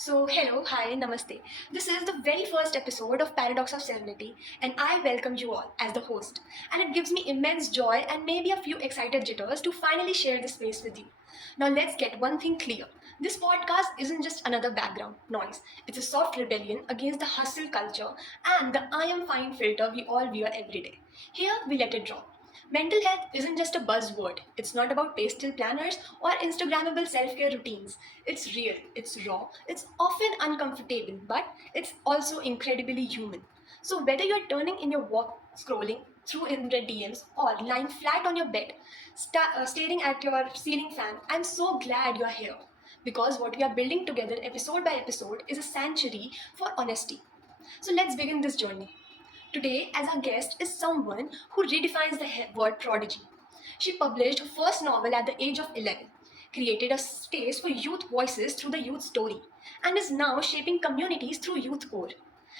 Hello, hi, namaste. This is the very first episode of Paradox of Serenity, and I welcome you all as the host. And it gives me immense joy and maybe a few excited jitters to finally share this space with you. Now, let's get one thing clear. This podcast isn't just another background noise, it's a soft rebellion against the hustle culture and the I am fine filter we all wear every day. Here, we let it drop. Mental health isn't just a buzzword. It's not about pastel planners or Instagrammable self care routines. It's real, it's raw, it's often uncomfortable, but it's also incredibly human. So, whether you're turning in your walk, scrolling through unread DMs, or lying flat on your bed, staring at your ceiling fan, I'm so glad you're here. Because what we are building together, episode by episode, is a sanctuary for honesty. So, let's begin this journey. Today, as our guest, is someone who redefines the word prodigy. She published her first novel at the age of 11, created a space for youth voices through the youth story, and is now shaping communities through YouthCore.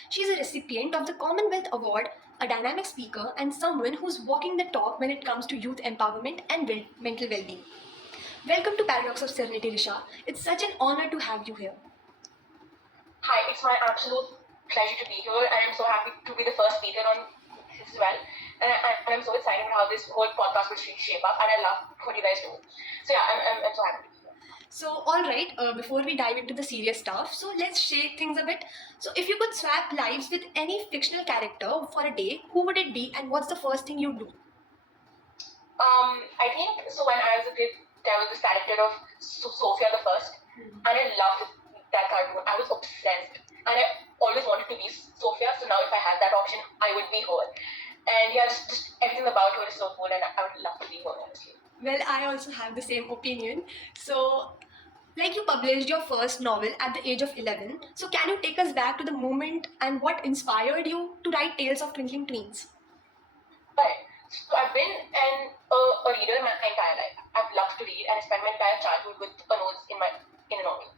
She is a recipient of the Commonwealth Award, a dynamic speaker, and someone who's walking the talk when it comes to youth empowerment and mental well being. Welcome to Paradox of Serenity, Risha. It's such an honor to have you here. Hi, it's my absolute pleasure to be here, and I'm so happy to be the first speaker on this as well. And I'm so excited about how this whole podcast will shape up, and I love what you guys do. So yeah, I'm so happy to be here. So, all right, before we dive into the serious stuff, so let's shake things a bit. So, if you could swap lives with any fictional character for a day, who would it be, and what's the first thing you'd do? I think so. When I was a kid, there was this character of Sophia the First, and I loved that cartoon. I was obsessed, and I always wanted to be Sophia. So now, if I had that option, I would be her. And yeah, just everything about her is so cool, and I would love to be her, honestly. Well, I also have the same opinion. So, like you published your first novel at the age of 11. So, can you take us back to the moment and what inspired you to write Tales of Twinkling Tweens? Right. So I've been a reader my entire life. I've loved to read, and I spent my entire childhood with a nose in a novel.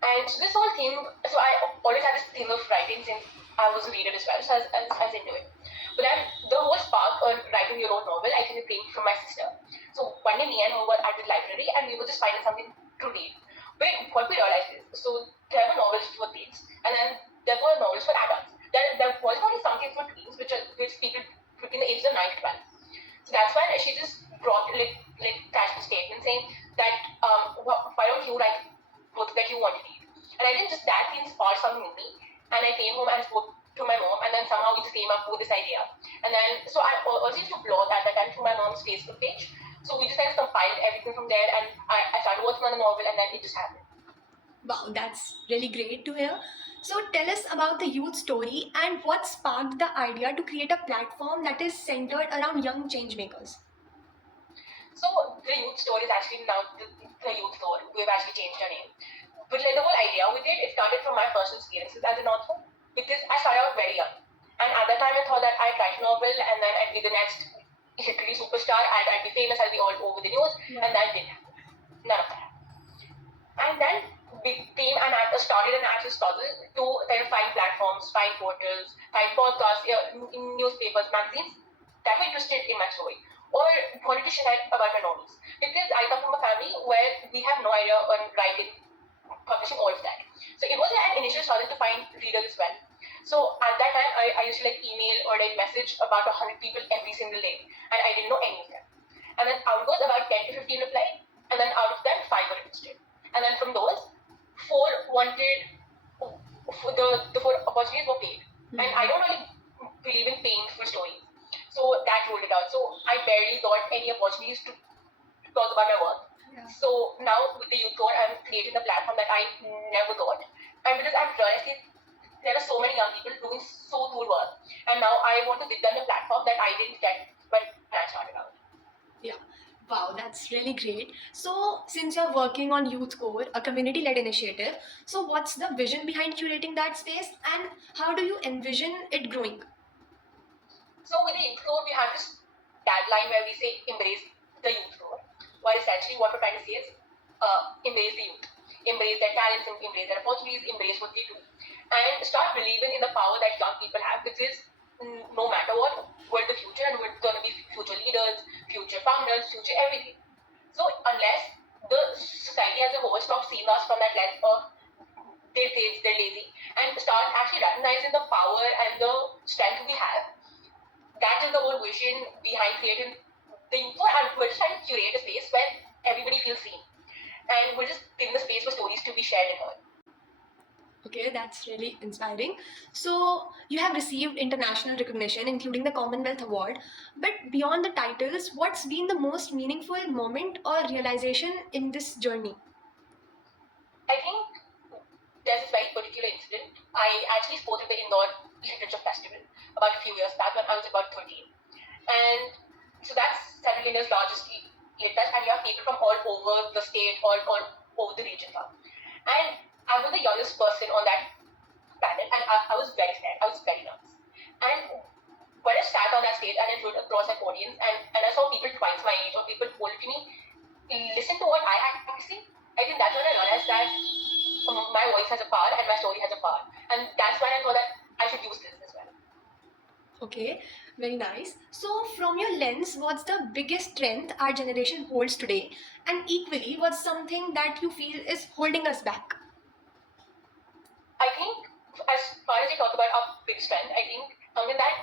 And so this whole theme, so I always had this theme of writing since I was a reader as well, so I was into it. But then the whole spark on writing your own novel, I think it came from my sister. So one day me and her were at the library, and we were just finding something to read. But what we realized is, so there were novels for kids, and then there were novels for adults. There was only something for tweens, which people between the ages of 9 to 12. So that's why she just brought casual statement saying that why don't you write books that you want to read? And I think just that thing sparked something in me. And I came home and spoke to my mom, and then somehow we just came up with this idea. And then so I also used to blog at that time through my mom's Facebook page. So we just kind of compiled everything from there, and I started working on the novel, and then it just happened. Wow, that's really great to hear. So, tell us about the youth story and what sparked the idea to create a platform that is centered around young changemakers. So the youth story is actually now the YouthCore. We've actually changed our name. But the whole idea with it started from my personal experiences as an author, because I started out very young. And at that time I thought that I'd write a novel and then I'd be the next literary superstar, I'd be famous, I'd be all over the news, and that didn't happen. None of that. And then started an actual struggle to kind of find platforms, find portals, find podcasts, in newspapers, magazines that were interested in my story, or wanted to share about my novels. Because I come from a family where we have no idea on writing, publishing, all of that. So it was an initial struggle to find readers as well. So at that time, I used to email or message about 100 people every single day, and I didn't know any of them. And then out goes about 10 to 15 replied, and then out of them, 5 were interested. And then from those, 4 wanted, the 4 opportunities were paid. Mm-hmm. And I don't really believe in paying for stories. So that ruled it out. So I barely got any opportunities to talk about my work. Yeah. So now with the YouthCore, I'm creating a platform that I never got. And because I've realized there are so many young people doing so cool work. And now I want to give them a platform that I didn't get when I started out. Yeah. Wow, that's really great. So, since you're working on YouthCore, a community-led initiative, so what's the vision behind curating that space, and how do you envision it growing? So, with the YouthCore, we have this tagline where we say, embrace the YouthCore, while essentially what we're trying to say is, embrace the youth, embrace their talents, embrace their opportunities, embrace what they do, and start believing in the power that young people have, which is no matter what, we're the future, and we're going to be future leaders, future founders, future everything. So unless the society as a whole stops seeing us from that lens of they they're lazy, and start actually recognizing the power and the strength we have. That is the whole vision behind creating the YouthCore, and we're just trying to curate a space where everybody feels seen. And we're just giving the space for stories to be shared and heard. Okay, that's really inspiring. So, you have received international recognition, including the Commonwealth Award. But beyond the titles, what's been the most meaningful moment or realization in this journey? I think there's this very particular incident. I actually spoke at the Indore Literature Festival about a few years back when I was about 13. And so that's Central India's largest lit fest, and you have people from all over the state, all over the region now. And I was the youngest person on that panel, and I was very scared. I was very nervous. And when I sat on that stage and I looked across that audience, and I saw people twice my age or people older to me listen to what I had to say, I think that's when I realized that my voice has a power and my story has a power. And that's when I thought that I should use this as well. Okay, very nice. So, from your lens, what's the biggest strength our generation holds today? And equally, what's something that you feel is holding us back? I think as far as we talk about our big strength, I think something that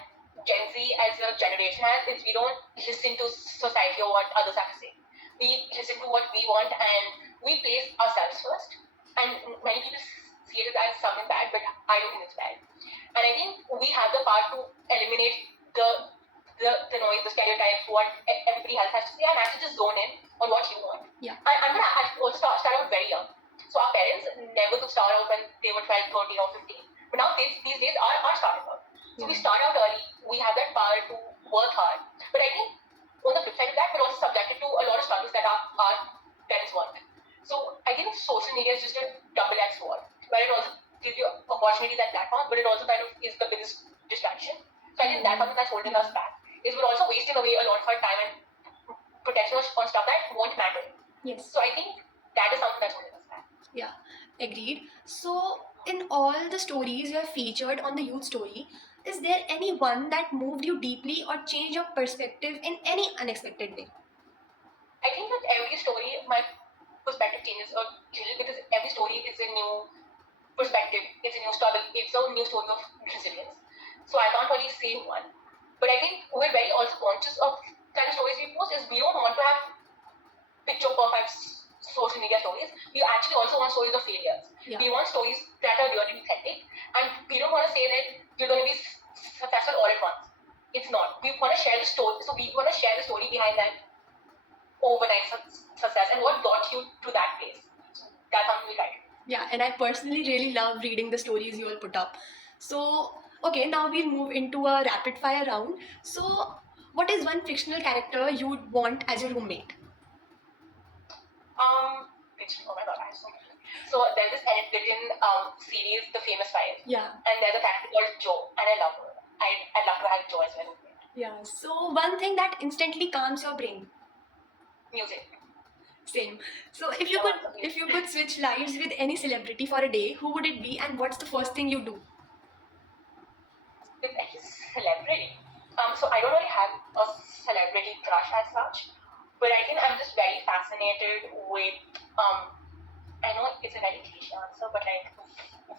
Gen Z as a generation has is we don't listen to society or what others have to say. We listen to what we want and we place ourselves first. And many people see it as something bad, but I don't think it's bad. And I think we have the power to eliminate the noise, the stereotypes, what everybody else has to say, and actually just zone in on what you want. Yeah. I'm going to also start out very young. So our parents never could start out when they were 12, 13 or 15. But now kids these days are starting out. So we start out early. We have that power to work hard. But I think on the flip side of that, we're also subjected to a lot of struggles that our parents want. So I think social media is just a double-edged sword, where it also gives you opportunities and platforms, but it also kind of is the biggest distraction. So I think that's something that's holding us back. Is we're also wasting away a lot of our time and potential on stuff that won't matter. Yes. So I think that is something that's holding us back. Yeah, agreed. So, in all the stories you have featured on the Youth Story, is there any one that moved you deeply or changed your perspective in any unexpected way? I think that every story, my perspective changes a little because every story is a new perspective, it's a new struggle, it's a new story of resilience. So I can't really say one. But I think we're very also conscious of kind of stories we post is we don't want to have picture perfect social media stories. We actually also want stories of failures. Yeah. We want stories that are really authentic, and we don't want to say that you're going to be successful all at once. It's not. We want to share the story. So we want to share the story behind that overnight success and what got you to that place. So that's something we like. Yeah, and I personally really love reading the stories you all put up. So, okay, now we'll move into a rapid fire round. So, what is one fictional character you would want as your roommate? Oh my god, I have so many. So there's this Ed series, The Famous Five. Yeah. And there's a character called Jo, and I love her. I'd love to have Jo as well. Yeah, so one thing that instantly calms your brain. Music. Same. So if you could switch lives with any celebrity for a day, who would it be and what's the first thing you do? With any celebrity. So I don't really have a celebrity crush as such, but I think I'm just very fascinated with I know it's a very cliche answer, but like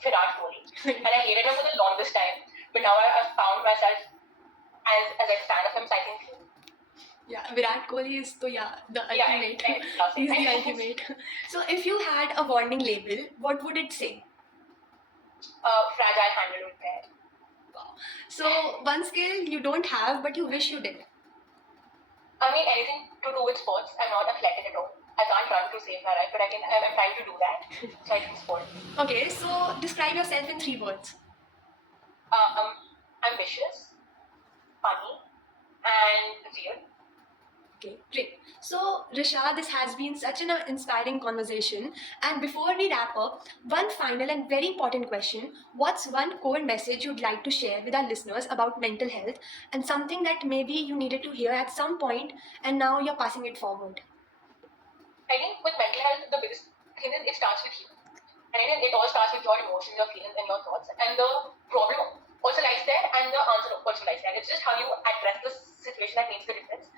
Virat Kohli. And I hated him for the longest time. But now I've found myself as a fan of him, so I think Yeah, Virat Kohli is the ultimate. He's the ultimate. So if you had a warning label, what would it say? Fragile handle repair. Wow. So one skill you don't have but you wish you did. I mean, anything to do with sports. I'm not athletic at all. I can't run to save my life, but I'm trying to do that. So I think sport. Okay, so describe yourself in 3 words. Ambitious, funny, and real. Okay, great. So, Risha, this has been such an inspiring conversation. And before we wrap up, one final and very important question. What's one core message you'd like to share with our listeners about mental health and something that maybe you needed to hear at some point and now you're passing it forward? I think with mental health, the biggest thing is it starts with you. And I think it all starts with your emotions, your feelings, and your thoughts. And the problem also lies there, and the answer also lies there. It's just how you address the situation that makes the difference.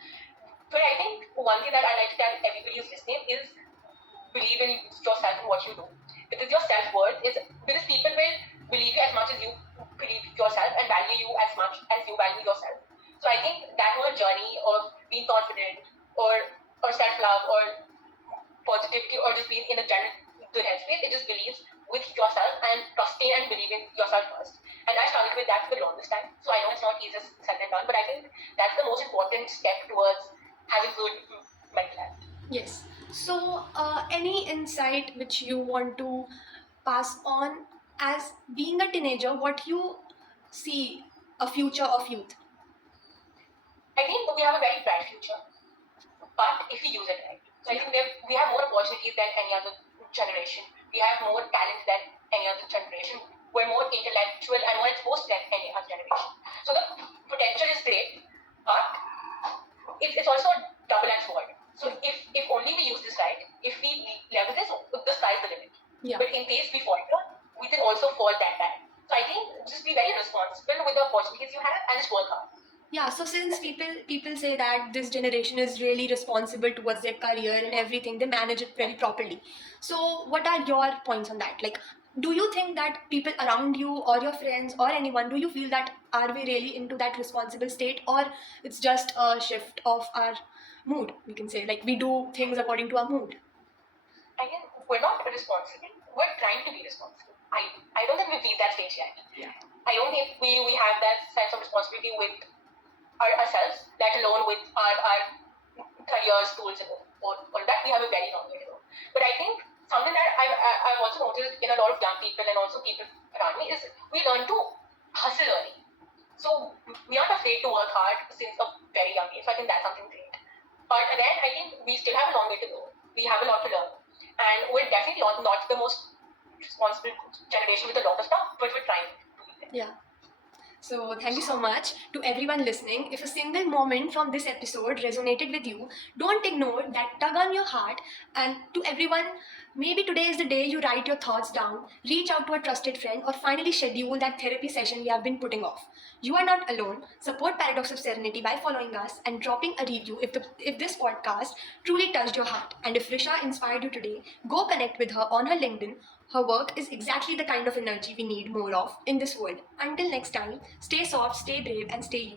But I think one thing that I like to tell everybody who's listening is believe in yourself and what you do. Because your self-worth is, because people So I think that whole journey of being confident or self-love or positivity or just being in a general good headspace, it just believes with yourself and trusting and believing yourself first. And I struggled with that for the longest time. So I know it's not easy said and done, but I think that's the most important step towards having good mental health. Yes. So, any insight which you want to pass on as being a teenager, what you see a future of youth? I think we have a very bright future, but if we use it right. So I think we have more opportunities than any other generation. We have more talent than any other generation. We're more intellectual and more exposed than any other generation. So the potential is great, but it's also a double-edged sword. So if only we use this right, if we level this, the sky's the limit. Yeah. But in case we falter, we can also fall that time. So I think just be very responsible with the opportunities you have and just work hard. Yeah, so since people say that this generation is really responsible towards their career and everything, they manage it very properly. So what are your points on that? Like, do you think that people around you or your friends or anyone, do you feel that are we really into that responsible state, or it's just a shift of our mood, we can say, like we do things according to our mood? Again, we're not responsible. We're trying to be responsible. I don't think we've reached that stage yet. Yeah. I don't think we have that sense of responsibility with ourselves, let alone with our careers, schools, and all that. We have a very long way to go. But I think something that I've also noticed in a lot of young people and also people around me is we learn to hustle early. So we aren't afraid to work hard since a very young age. So I think that's something great. But then I think we still have a long way to go. We have a lot to learn. And we're definitely not the most responsible generation with a lot of stuff, but we're trying to be there. Yeah. So thank you so much to everyone listening. If a single moment from this episode resonated with you, don't ignore that tug on your heart. And to everyone, maybe today is the day you write your thoughts down, reach out to a trusted friend, or finally schedule that therapy session you have been putting off. You are not alone. Support Paradox of Serenity by following us and dropping a review if this podcast truly touched your heart. And if Risha inspired you today, go connect with her on her LinkedIn. Her work is exactly the kind of energy we need more of in this world. Until next time, stay soft, stay brave, and stay you.